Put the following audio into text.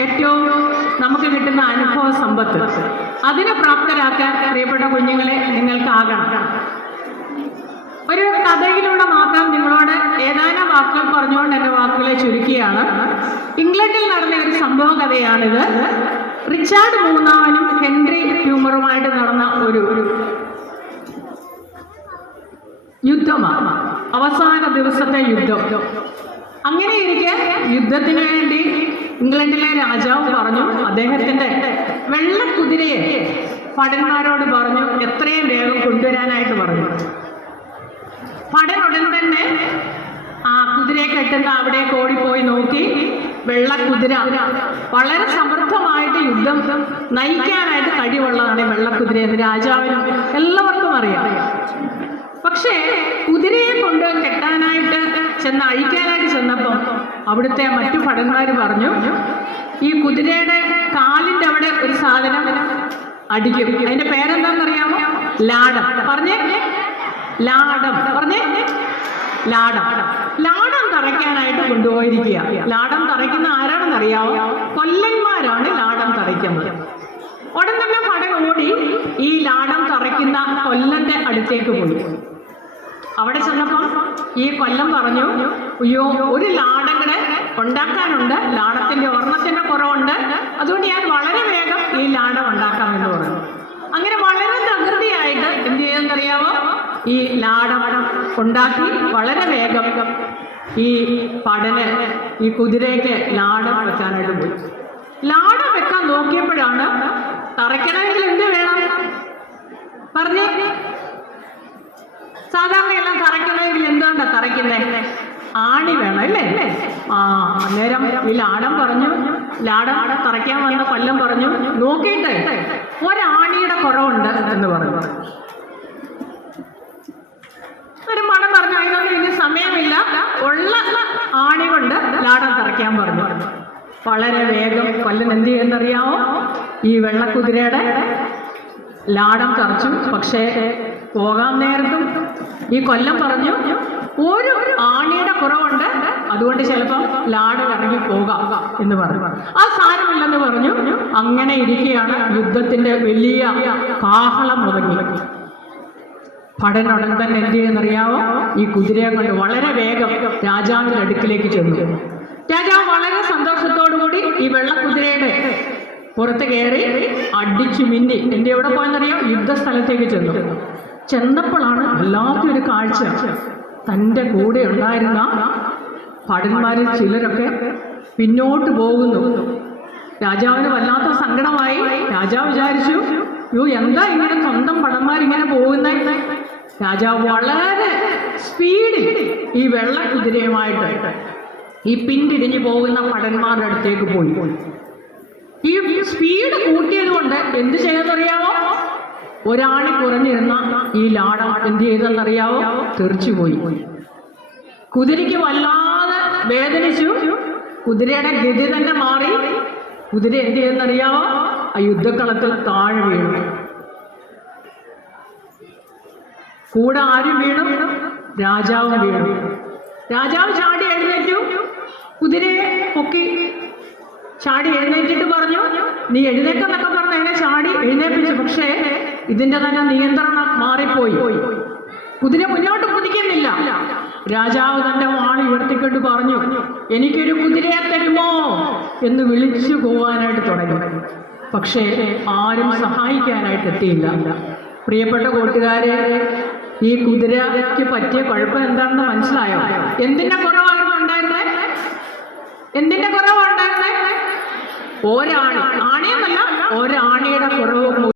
ഏറ്റവും നമുക്ക് കിട്ടുന്ന അനുഭവ സമ്പത്ത്. അതിനെ പ്രാപ്തരാക്കാൻ പ്രിയപ്പെട്ട കുഞ്ഞുങ്ങളെ നിങ്ങൾക്കാകണം. ഒരു കഥയിലൂടെ മാത്രം നിങ്ങളോട് ഏതാനും വാക്കുകൾ പറഞ്ഞുകൊണ്ട് എന്റെ വാക്കുകളെ ചുരുക്കിയാണ്. ഇംഗ്ലണ്ടിൽ നടന്ന ഒരു സംഭവ കഥയാണിത്. റിച്ചാർഡ് മൂന്നാമനും ഹെൻറി ഹ്യൂമറുമായിട്ട് നടന്ന ഒരു യുദ്ധമാണ് അവസാന ദിവസത്തെ യുദ്ധം. അങ്ങനെ ഇരിക്കെ യുദ്ധത്തിന് വേണ്ടി ഇംഗ്ലണ്ടിലെ രാജാവ് പറഞ്ഞു അദ്ദേഹത്തിന്റെ വെള്ളക്കുതിരയെ പടന്മാരോട് പറഞ്ഞു എത്രയും വേഗം കൊണ്ടുവരാനായിട്ട് പറഞ്ഞു. ഭടൻ ഉടൻ തന്നെ ആ കുതിരയെ കെട്ടുന്ന അവിടെ ഓടിപ്പോയി നോക്കി. വെള്ളക്കുതിര വളരെ സമൃദ്ധമായിട്ട് യുദ്ധം നയിക്കാനായിട്ട് കഴിവുള്ളതാണ് വെള്ളക്കുതിര എന്ന് രാജാവിനും എല്ലാവർക്കും അറിയാം. പക്ഷേ കുതിരയെ കൊണ്ട് കെട്ടാനായിട്ട് ചെന്ന് അഴിക്കാനായിട്ട് ചെന്നപ്പം അവിടുത്തെ മറ്റു ഭടന്മാർ പറഞ്ഞു ഈ കുതിരയുടെ കാലിന്റെ അവിടെ ഒരു സാധനം അടിക്കും. അതിന്റെ പേരെന്താണെന്നറിയാമോ? ലാടം. പറഞ്ഞേ. ലാടം. പറഞ്ഞേ. ലാടം. ലാടം തറയ്ക്കാനായിട്ട് കൊണ്ടുപോയിരിക്കുക. ലാടം തറയ്ക്കുന്ന ആരാണെന്നറിയാമോ കൊല്ലന്മാരാണ് ലാടം തറയ്ക്കുന്നത് ഉടൻ തന്നെ പടം ഓടി ഈ കൊല്ലത്തെ കൊല്ലന്റെ അടുത്തേക്ക് പോയി. അവിടെ ചെന്നപ്പോൾ ഈ കൊല്ലം പറഞ്ഞു അയ്യോ ഒരു ലാടം കൂടെ ഉണ്ടാക്കാനുണ്ട്. ലാടത്തിന്റെ ഒരെണ്ണത്തിന്റെ കുറവുണ്ട്. അതുകൊണ്ട് ഞാൻ വളരെ വേഗം ഈ ലാടം ഉണ്ടാക്കാമെന്ന് പറഞ്ഞു. അങ്ങനെ വളരെ തകൃതിയായിട്ട് എന്ത് ചെയ്തെന്നറിയാമോ ഈ ലാടം ഉണ്ടാക്കി വളരെ വേഗം ഈ പടന് ഈ കുതിരയ്ക്ക് ലാടം വെക്കാനായിട്ട് പോയി. ലാടം വെക്കാൻ നോക്കിയപ്പോഴാണ് തറയ്ക്കണമെങ്കിൽ എന്ത് പറഞ്ഞേ. സാധാരണ എല്ലാം തറയ്ക്കണമെങ്കിൽ എന്തുകൊണ്ടാ തറയ്ക്കുന്നേ? ആണി വേണം അല്ലേ? ആ അന്നേരം ഈ ലാടം പറഞ്ഞു ലാടം തറയ്ക്കാൻ വന്ന കൊല്ലം പറഞ്ഞു നോക്കിയിട്ട് ഒരാണിയുടെ കുറവുണ്ട് എന്ന് പറഞ്ഞു. ഒരു മണം പറഞ്ഞു അതിനൊന്നും ഇനി സമയമില്ല. ഉള്ള ആണി കൊണ്ട് ലാടം തറയ്ക്കാൻ പറഞ്ഞു. വളരെ വേഗം കൊല്ലൻ എന്ത് ചെയ്യുന്നറിയാമോ ഈ വെള്ളക്കുതിരയുടെ ലാടം തറച്ചു പക്ഷേ പോകാൻ നേരത്തും ഈ കൊല്ലം പറഞ്ഞു ഒരു ആണിയുടെ കുറവുണ്ട് അതുകൊണ്ട് ചിലപ്പോൾ ലാട് ഇറങ്ങി പോകാം എന്ന് പറഞ്ഞു. ആ സാരമില്ലെന്ന് പറഞ്ഞു അങ്ങനെ ഇരിക്കുകയാണ് യുദ്ധത്തിന്റെ വലിയ കാഹളം മുതങ്ങി ഭടനുടൻ തന്നെ എന്ത് ചെയ്യുന്നറിയാവോ ഈ കുതിരയെ കൊണ്ട് വളരെ വേഗം രാജാവിന്റെ അടുക്കിലേക്ക് ചെന്നു. രാജാവ് വളരെ സന്തോഷത്തോടു കൂടി ഈ വെള്ളക്കുതിരയുടെ പുറത്ത് കയറി അടിച്ചു മിന്നി. എന്റെ എവിടെ പോയെന്നറിയാം? യുദ്ധസ്ഥലത്തേക്ക് ചെന്നു. ചെന്നപ്പോഴാണ് വല്ലാത്തൊരു കാഴ്ച. തന്റെ കൂടെ ഉണ്ടായിരുന്ന ഭടന്മാരിൽ ചിലരൊക്കെ പിന്നോട്ട് പോകുന്നു. രാജാവിന് വല്ലാത്ത സങ്കടമായി. രാജാവ് വിചാരിച്ചു യോ എന്താ ഇങ്ങനെ സ്വന്തം ഭടന്മാരിങ്ങനെ പോകുന്നേ? രാജാവ് വളരെ സ്പീഡിൽ ഈ വെള്ളക്കുതിരയുമായിട്ട് ഈ പിന്തിരിഞ്ഞു പോകുന്ന പടന്മാരുടെ അടുത്തേക്ക് പോയി. സ്പീഡ് കൂട്ടിയത് കൊണ്ട് എന്ത് ചെയ്യുന്നറിയാമോ ഒരാളി കുറഞ്ഞിരുന്ന ഈ ലാടം എന്ത് ചെയ്തെന്നറിയാവോ തെറിച്ചുപോയി. കുതിരയ്ക്ക് വല്ലാതെ വേദനിച്ചു. കുതിരയുടെ ഗതി തന്നെ മാറി. കുതിര എന്ത് ചെയ്യുന്നറിയാവോ? ആ യുദ്ധക്കളത്തിൽ താഴെ വീണു. കൂടെ ആരും വീണു. രാജാവും വീണു. രാജാവ് ചാടി എഴുന്നേറ്റു. കുതിരയെ പൊക്കി ചാടി എഴുന്നേറ്റിട്ട് പറഞ്ഞു നീ എഴുന്നേക്കെന്നൊക്കെ പറഞ്ഞു എന്നെ ചാടി എഴുന്നേൽപ്പിച്ചു പക്ഷേ ഇതിന്റെ തന്നെ നിയന്ത്രണം മാറിപ്പോയി. കുതിര മുന്നോട്ട് കുതിക്കുന്നില്ല. രാജാവ് തന്റെ വാൾ ഉയർത്തിക്കൊണ്ട് പറഞ്ഞു എനിക്കൊരു കുതിരയെ തരുമോ? എന്ന് വിളിച്ചു പോവാനായിട്ട് തുടങ്ങി. പക്ഷേ ആരും സഹായിക്കാനായിട്ട് എത്തിയില്ല. പ്രിയപ്പെട്ട കൂട്ടുകാരെ ഈ കുതിരയ്ക്ക് പറ്റിയ കുഴപ്പം എന്താണെന്ന് മനസ്സിലായോ? എന്തിന്റെ കുറവാണ് ഉണ്ടായിരുന്നത് എന്തിന്റെ കുറവുണ്ടായിരുന്നേ ഒരാണി. ആണിയെന്നല്ല ഒരാണിയുടെ കുറവ്